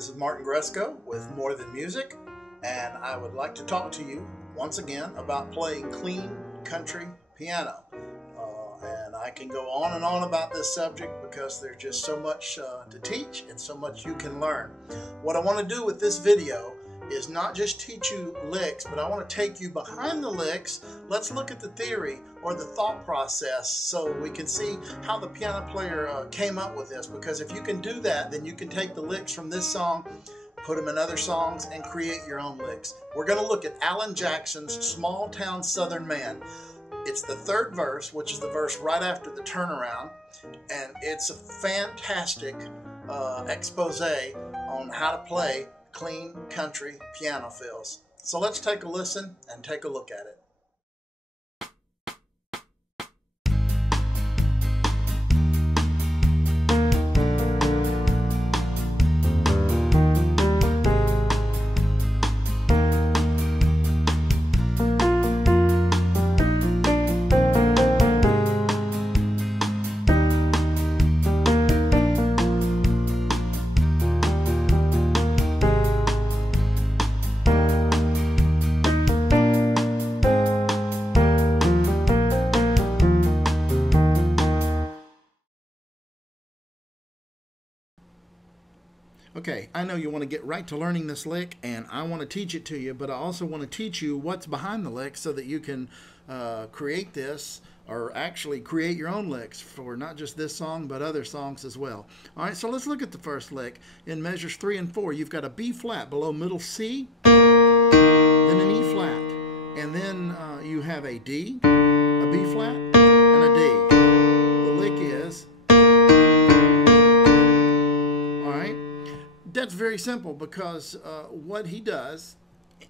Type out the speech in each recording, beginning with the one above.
This is Martin Gresco with More Than Music, and I would like to talk to you once again about playing clean country piano. And I can go on and on about this subject because there's just so much to teach and so much you can learn. What I want to do with this video is not just teach you licks, but I want to take you behind the licks. Let's look at the theory or the thought process so we can see how the piano player came up with this. Because if you can do that, then you can take the licks from this song, put them in other songs, and create your own licks. We're going to look at Alan Jackson's Small Town Southern Man. It's the third verse, which is the verse right after the turnaround, and it's a fantastic expose on how to play clean country piano fills. So let's take a listen and take a look at it. Okay, I know you want to get right to learning this lick, and I want to teach it to you, but I also want to teach you what's behind the lick so that you can create this, or actually create your own licks for not just this song, but other songs as well. All right, so let's look at the first lick. In measures 3 and 4, you've got a B flat below middle C, then an E flat, and then you have a D, a B flat, and a D. The lick is... That's very simple because what he does,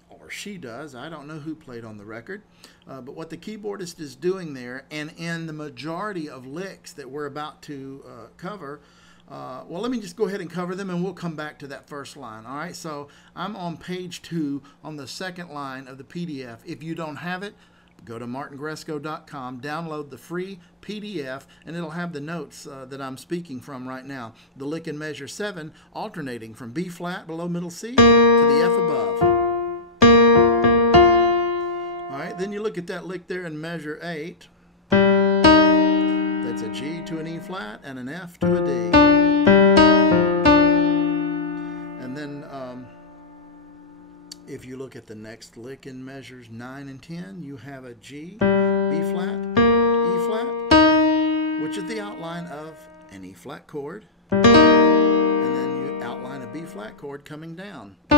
or she does, I don't know who played on the record, but what the keyboardist is doing there, and in the majority of licks that we're about to cover, well, let me just go ahead and cover them and we'll come back to that first line. All right, so I'm on page 2 on the second line of the PDF. If you don't have it, go to martingresco.com, download the free PDF, and it'll have the notes that I'm speaking from right now. The lick in measure 7, alternating from B flat below middle C to the F above. All right, then you look at that lick there in measure 8. That's a G to an E flat and an F to a D. And then if you look at the next lick in measures 9 and 10, you have a G, B flat, E flat, which is the outline of an E flat chord, and then you outline a B flat chord coming down, D,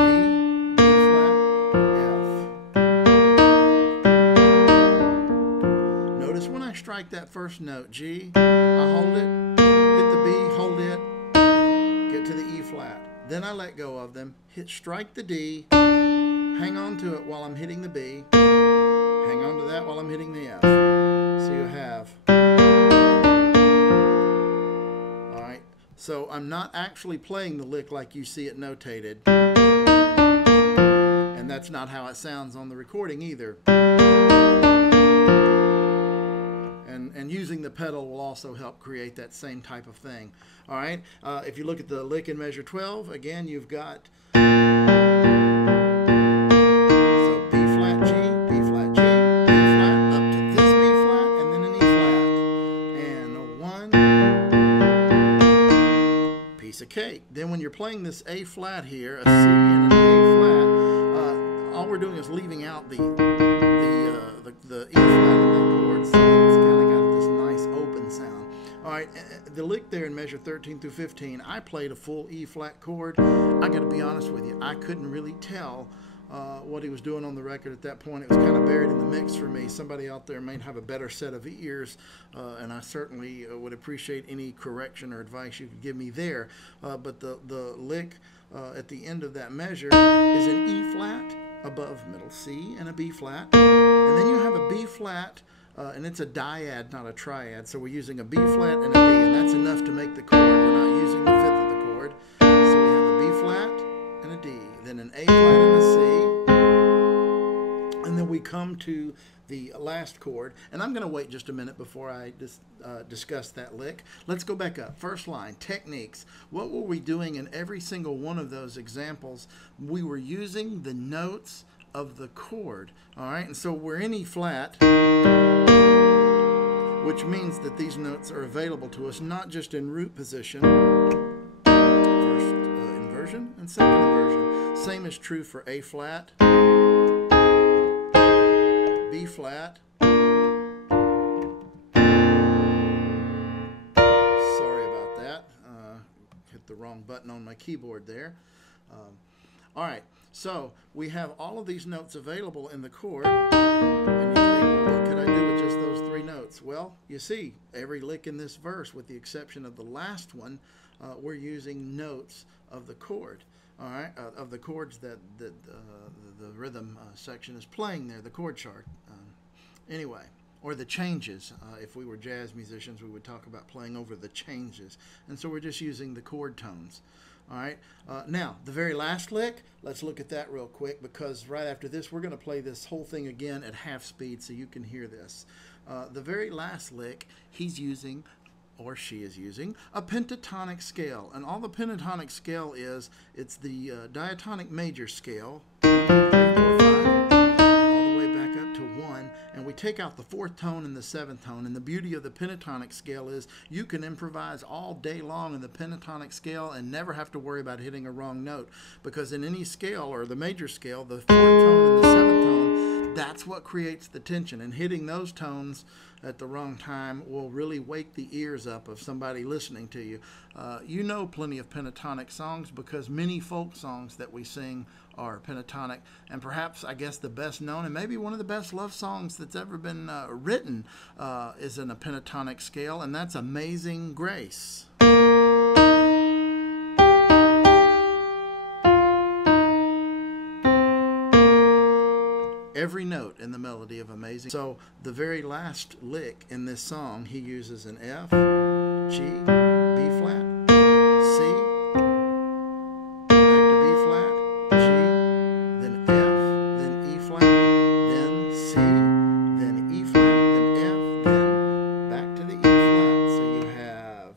B flat, F. Notice when I strike that first note, G, I hold it, hit the B, hold it, get to the E flat. Then I let go of them, strike the D, hang on to it while I'm hitting the B, hang on to that while I'm hitting the F. So you have... Alright, so I'm not actually playing the lick like you see it notated. And that's not how it sounds on the recording either. And using the pedal will also help create that same type of thing. Alright, if you look at the lick in measure 12, again you've got... Cake. Then when you're playing this A flat here, a C and an A flat, all we're doing is leaving out the E flat in that chord, so it's kind of got this nice open sound. All right, the lick there in measure 13 through 15, I played a full E flat chord. I got to be honest with you, I couldn't really tell what he was doing on the record at that point. It was kind of buried in the mix for me. Somebody out there may have a better set of ears, and I certainly would appreciate any correction or advice you could give me there. But the lick at the end of that measure is an E flat above middle C and a B flat. And then you have a B flat, and it's a dyad, not a triad. So we're using a B flat and a D, and that's enough to make the chord. We're not using the fifth of the chord. So we have a B flat and a D, then an A flat and a C, And then we come to the last chord, and I'm going to wait just a minute before I discuss that lick. Let's go back up. First line, techniques. What were we doing in every single one of those examples? We were using the notes of the chord. All right, and so we're in E flat, which means that these notes are available to us not just in root position, first inversion and second inversion. Same is true for A flat, B flat. Sorry about that. Hit the wrong button on my keyboard there. All right, so we have all of these notes available in the chord. And you think, well, what could I do with just those three notes? Well, you see, every lick in this verse, with the exception of the last one, we're using notes of the chord. All right, of the chords that the rhythm section is playing there, the chord chart. Anyway, or the changes. If we were jazz musicians, we would talk about playing over the changes. And so we're just using the chord tones. All right, now the very last lick, let's look at that real quick, because right after this we're going to play this whole thing again at half speed so you can hear this. The very last lick, he's using, or she is using, a pentatonic scale. And all the pentatonic scale is, it's the diatonic major scale, 1, 2, 3, 4, 5, all the way back up to 1, and we take out the 4th tone and the 7th tone. And the beauty of the pentatonic scale is you can improvise all day long in the pentatonic scale and never have to worry about hitting a wrong note, because in any scale, or the major scale, the 4th tone and the 7th tone, that's what creates the tension, and hitting those tones at the wrong time will really wake the ears up of somebody listening to you. You know plenty of pentatonic songs, because many folk songs that we sing are pentatonic, and perhaps, I guess, the best known and maybe one of the best love songs that's ever been written is in a pentatonic scale, and that's Amazing Grace. Every note in the melody of Amazing. So the very last lick in this song, he uses an F, G, B flat, C, back to B flat, G, then F, then E flat, then C, then E flat, then F, then back to the E flat. So you have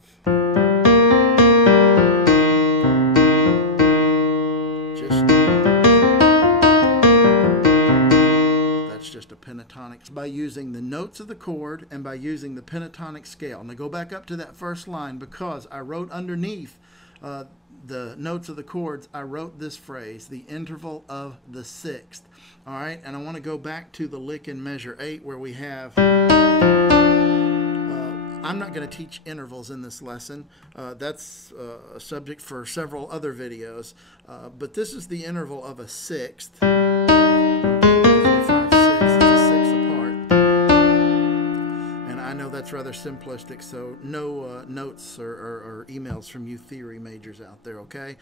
just a pentatonic, by using the notes of the chord and by using the pentatonic scale. Now go back up to that first line, because I wrote underneath the notes of the chords, I wrote this phrase, the interval of the 6th. All right, and I want to go back to the lick in measure 8 where we have, I'm not going to teach intervals in this lesson. That's a subject for several other videos, but this is the interval of a 6th. That's rather simplistic, so no notes or emails from you theory majors out there, okay?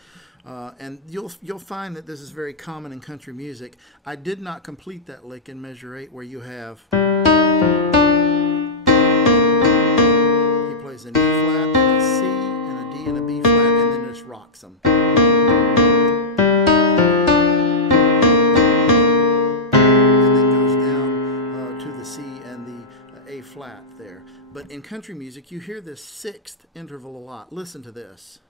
And you'll find that this is very common in country music. I did not complete that lick in measure 8 where you have, he plays an E flat and a C and a D and a B flat, and then just rocks them. Flat there. But in country music, you hear this 6th interval a lot. Listen to this.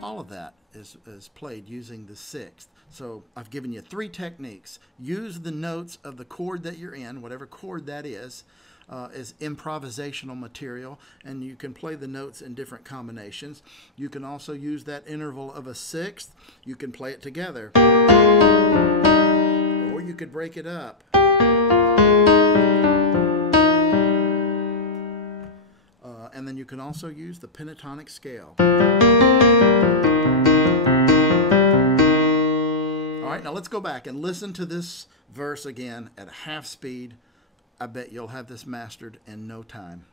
All of that is played using the 6th. So I've given you 3 techniques. Use the notes of the chord that you're in, whatever chord that is improvisational material, and you can play the notes in different combinations. You can also use that interval of a 6th. You can play it together, or you could break it up. And then you can also use the pentatonic scale. All right, now let's go back and listen to this verse again at half speed. I bet you'll have this mastered in no time.